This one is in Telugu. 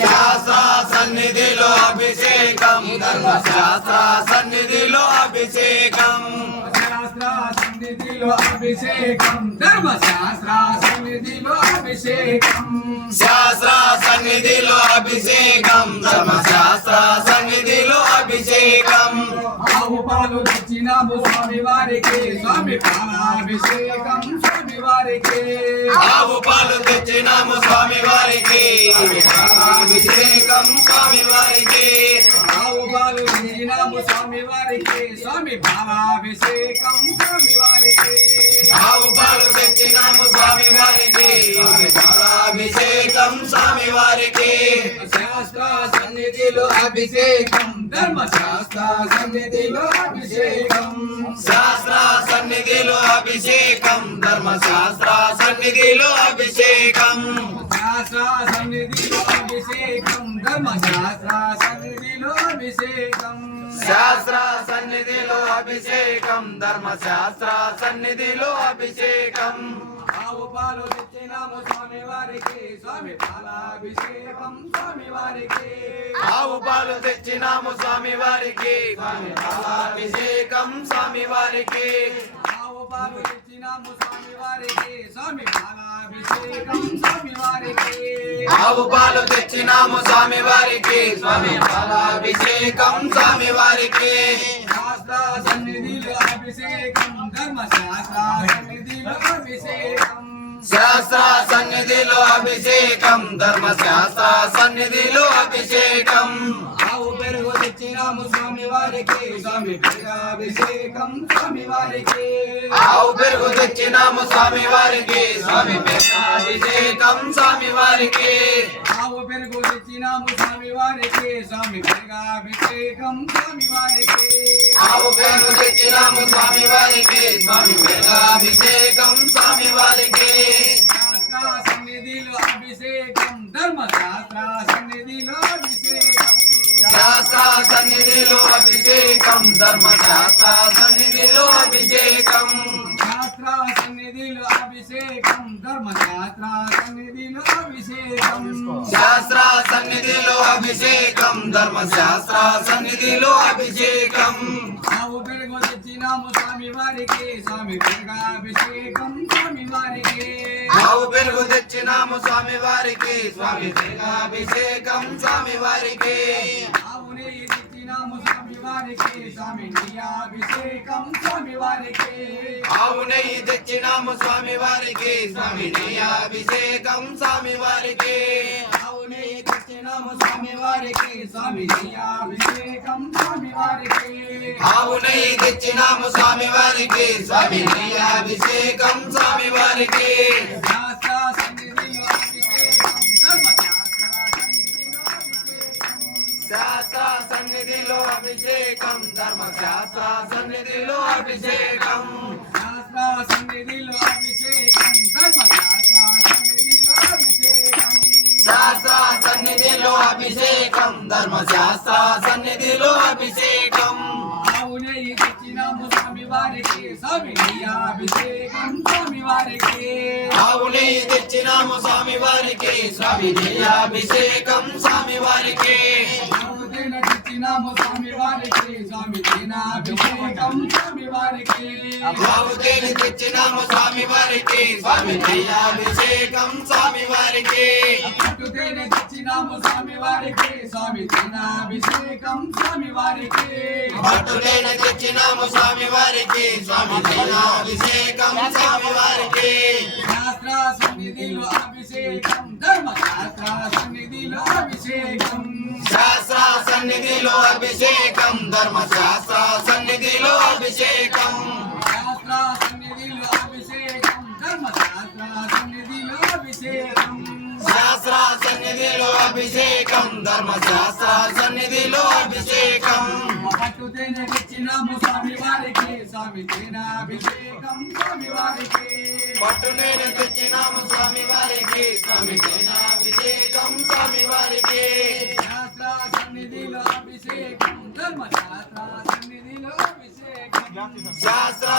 శాస్త్ర సన్నిధిలో అభిషేకం ధర్మశాస్త్ర సన్నిధిలో అభిషేకం శాస్త్ర సన్నిధిలో అభిషేకం ధర్మశాస్త్ర సన్నిధిలో అభిషేకం శాస్త్ర సన్నిధిలో అభిషేకం ధర్మశాస్త్ర సన్నిధిలో అభిషేకం ఆవు పాలు తెచ్చినాము స్వామి వారికి స్వామి పాలాభిషేకం స్వామి వారికి ఆవు పాలు తెచ్చినాము స్వామి వారికి అభిషేకం స్వామి వారికి ఆవు పాలు తెచ్చినాము స్వామి వారికి స్వామి పాలాభిషేకం స్వామి వారికి ఆవు పాలు తెచ్చినాము స్వామి వారికి పాలాభిషేకం స్వామి వారికి శాస్త్ర సన్నిధిలో అభిషేకం ధర్మశాస్త్ర సన్నిధిలో అభిషేకం శాస్త్ర సన్నిధిలో అభిషేకం ధర్మశాస్త్ర సన్నిధిలో అభిషేకం శాస్త్ర సన్నిధిలో అభిషేకం ధర్మశాస్త్ర సన్నిధిలో అభిషేకం శాస్త్ర సన్నిధిలో అభిషేకం ధర్మశాస్త్ర సన్నిధిలో అభిషేకం ఆవు పాలు తెచ్చినాము స్వామి వారికి స్వామి పాలాభిషేకం స్వామి వారికి ఆవు పాలు తెచ్చినాము స్వామి వారికి స్వామి పాలాభిషేకం స్వామి వారికి ఆవు పాలు తెచ్చినాము స్వామి వారికి స్వామి పాలాభిషేకం స్వామి వారికి ఆవు పాలు తెచ్చినాము స్వామి వారికి స్వామి పాలాభిషేకం స్వామి వారికి శాస్త్ర సన్నిధిలో అభిషేకం ధర్మశాస్త్ర సన్నిధిలో అభిషేకం శాస్త్ర సన్నిధిలో అభిషేకం ధర్మశాస్త్ర సన్నిధిలో అభిషేకం ఆవు పెరుగు తెచ్చినాము స్వామి వారికి స్వామి పెరుగాభిషేకం స్వామి వారికి ఆవు పెరుగు తెచ్చినాము స్వామి వారికి స్వామి అభిషేకం స్వామి వారికి ఆవు పెరుగు తెచ్చినాము స్వామి వారికి స్వామి పెరుగాభిషేకం స్వామి వారికి ఆవు పెరుగు తెచ్చినాము స్వామి వారికి స్వామి అభిషేకం స్వామి వారికి శాస్త్ర సన్నిధిలో అభిషేకం ధర్మశాస్త్ర సన్నిధిలో అభిషేకం శాస్త్ర సన్నిధిలో అభిషేకం ధర్మశాస్త్ర సన్నిధిలో అభిషేకం శాస్త్ర సన్నిధిలో అభిషేకం ధర్మశాస్త్ర సన్నిధిలో అభిషేకం శాస్త్ర సన్నిధిలో అభిషేకం ధర్మశాస్త్ర సన్నిధిలో అభిషేకం ఆవు పెరుగు తెచ్చినాము స్వామి వారికి స్వామి పెరుగాభిషేకం స్వామి వారికి ఆవు పెరుగు తెచ్చినాము స్వామి వారికి స్వామి అభిషేకం స్వామి వారికి ఆవు నెయ్యి తెచ్చినాము స్వామి వారికి స్వామి అభిషేకం స్వామి వారికి ఆవు నెయ్యి తెచ్చినాము స్వామి వారికి స్వామి అభిషేకం స్వామి వారికి ఆవు నెయ్యి తెచ్చినాము స్వామి వారికి స్వామి అభిషేకం స్వామి వారికి ఆవు నెయ్యి తెచ్చినాము స్వామి వారికి స్వామి అభిషేకం స్వామి వారికి శాస్త్ర సన్నిధిలో అభిషేకం ధర్మశాస్త్ర సన్నిధిలో అభిషేకం శాస్త్ర సన్నిధిలో అభిషేకం ధర్మశాస్త్ర సన్నిధిలో అభిషేకం శాస్త్ర సన్నిధిలో అభిషేకం ధర్మశాస్త్ర సన్నిధిలో అభిషేకం శాస్త్ర సన్నిధిలో అభిషేకం ధర్మశాస్త్ర సన్నిధిలో అభిషేకం ఆవు నెయ్యి తెచ్చినాము స్వామి వారికి స్వామి అభిషేకం స్వామి వారికి ఆవు నెయ్యి తెచ్చినాము స్వామి వారికి స్వామి అభిషేకం స్వామి వారికి ఆవు తేనె తెచ్చినాము స్వామి వారికి స్వామి అభిషేకం స్వామి వారికి ఆవు తేనె తెచ్చినాము స్వామి వారికి స్వామి అభిషేకం స్వామి వారికి పట్టు తేనె తెచ్చినాము స్వామి వారికి స్వామి అభిషేకం స్వామి వారికి పట్టుదైన తెచ్చినాము స్వామి వారికి స్వామి అభిషేకం స్వామి వారికి శాస్త్ర సన్నిధిలో అభిషేకం ధర్మశాస్త్ర సన్నిధిలో అభిషేకం శాస్త్ర సన్నిధిలో అభిషేకం ధర్మశాస్త్ర సన్నిధిలో అభిషేకం శాస్త్ర సన్నిధిలో అభిషేకం ధర్మశాస్త్ర సన్నిధిలో అభిషేకం శాస్త్ర సన్నిధిలో అభిషేకం ధర్మశాస్త్ర సన్నిధిలో అభిషేకం పట్టు తేనె తెచ్చినాము స్వామి వారికి స్వామి అభిషేకం స్వామి వారికి పట్టు నేను తెచ్చినాము స్వామి వారికి స్వామి అభిషేకం స్వామి వారికి శాస్త్ర సన్నిధిలో అభిషేకం ధర్మశాస్త్ర సన్నిధిలో అభిషేకం శాస్త్ర